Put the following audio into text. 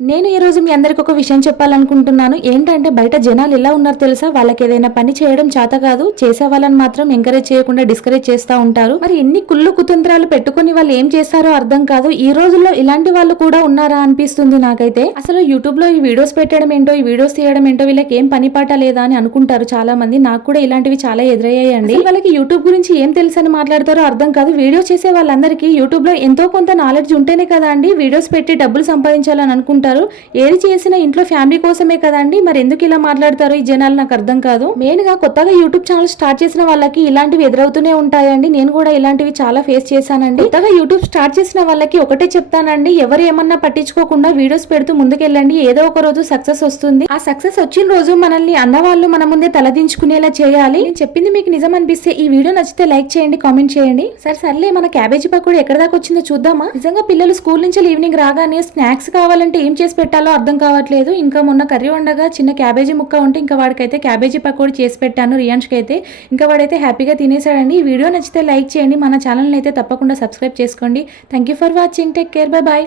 నేను ఈ రోజు మీ అందరికి ఒక విషయం చెప్పాలనుకుంటున్నాను. ఏంటంటే బయట జనాలు ఎలా ఉన్నారు తెలుసా? వాళ్ళకి ఏదైనా పని చేయడం చేత కాదు, చేసే వాళ్ళని మాత్రం ఎంకరేజ్ చేయకుండా డిస్కరేజ్ చేస్తూ ఉంటారు. మరి ఎన్ని కుళ్ళు కుతంత్రాలు పెట్టుకుని వాళ్ళు ఏం చేస్తారో అర్థం కాదు. ఈ రోజుల్లో ఇలాంటి వాళ్ళు కూడా ఉన్నారా అనిపిస్తుంది నాకైతే. అసలు యూట్యూబ్ లో ఈ వీడియోస్ పెట్టడం ఏంటో, ఈ వీడియోస్ తీయడం ఏంటో, వీళ్ళకి ఏం పని పాట లేదా అని అనుకుంటారు చాలా మంది. నాకు కూడా ఇలాంటివి చాలా ఎదురయ్యాయండి. వాళ్ళకి యూట్యూబ్ గురించి ఏం తెలుసు అని మాట్లాడతారో అర్థం కాదు. వీడియో చేసే వాళ్ళందరికీ యూట్యూబ్ లో ఎంతో కొంత నాలెడ్జ్ ఉంటేనే కదా అండి వీడియోస్ పెట్టి డబ్బులు సంపాదించాలని అనుకుంటారు. ఏది చేసినా ఇంట్లో ఫ్యామిలీ కోసమే కదండి. మరి ఎందుకు ఇలా మాట్లాడతారు ఈ జనాలు నాకు అర్థం కాదు. మెయిన్ గా కొత్తగా యూట్యూబ్ ఛానల్ స్టార్ట్ చేసిన వాళ్ళకి ఇలాంటివి ఎదురవుతూనే ఉంటాయండి. నేను కూడా ఇలాంటివి చాలా ఫేస్ చేశానండి. కొత్తగా యూట్యూబ్ స్టార్ట్ చేసిన వాళ్ళకి ఒకటే చెప్తానండి, ఎవరు ఏమన్నా పట్టించుకోకుండా వీడియోస్ పెడుతూ ముందుకెళ్ళండి. ఏదో ఒక రోజు సక్సెస్ వస్తుంది. ఆ సక్సెస్ వచ్చిన రోజు మనల్ని అన్నవాళ్ళు మన ముందే తలదించుకునేలా చేయాలి. నేను చెప్పింది మీకు నిజం అనిపిస్తే ఈ వీడియో నచ్చితే లైక్ చేయండి, కామెంట్ చేయండి. సర్లే మన క్యాబేజీ పకోడీ ఎక్కడ దాకా వచ్చిందో చూద్దామా? నిజంగా పిల్లలు స్కూల్ నుంచి ఈవినింగ్ రాగానే స్నాక్స్ కావాలంటే ఏం చేసి పెట్టాలో అర్థం కావట్లేదు. ఇంకా మొన్న కర్రీ వండగా చిన్న క్యాబేజీ ముక్క ఉంటే ఇంకా వాడికైతే క్యాబేజీ పకోడీ చేసి పెట్టాను రియాన్ష్కి అయితే. ఇంకా వాడైతే హ్యాపీగా తినేసాడండి. ఈ వీడియో నచ్చితే లైక్ చేయండి, మన ఛానల్ని అయితే తప్పకుండా సబ్స్క్రైబ్ చేసుకోండి. Thank you for watching. Take care, bye bye.